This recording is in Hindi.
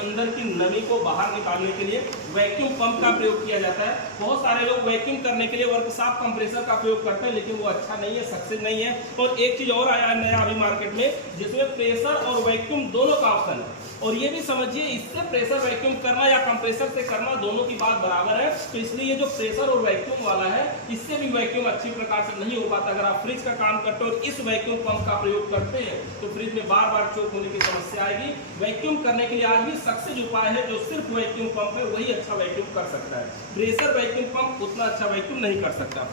अंदर की नमी को बाहर निकालने के लिए वैक्यूम पंप का प्रयोग किया जाता है। बहुत सारे लोग वैक्यूम करने के लिए वर्कशॉप कंप्रेसर का प्रयोग करते हैं, लेकिन वो अच्छा नहीं है, सक्सेस नहीं है। और एक चीज और आया है नया अभी मार्केट में, जिसमें प्रेशर और वैक्यूम दोनों का ऑप्शन है। और ये भी समझिए, इससे प्रेशर वैक्यूम करना या कंप्रेसर से करना दोनों की बात बराबर है। तो इसलिए ये जो प्रेशर और वैक्यूम वाला है, इससे भी वैक्यूम अच्छी प्रकार से नहीं हो पाता। अगर आप फ्रिज का काम करते हो और इस वैक्यूम पंप का प्रयोग करते हैं तो फ्रिज में बार बार चोक होने की समस्या आएगी। वैक्यूम करने के लिए आज भी सक्सेस उपाय है, जो सिर्फ वैक्यूम पंप है वही अच्छा वैक्यूम कर सकता है। प्रेशर वैक्यूम पंप उतना अच्छा वैक्यूम नहीं कर सकता।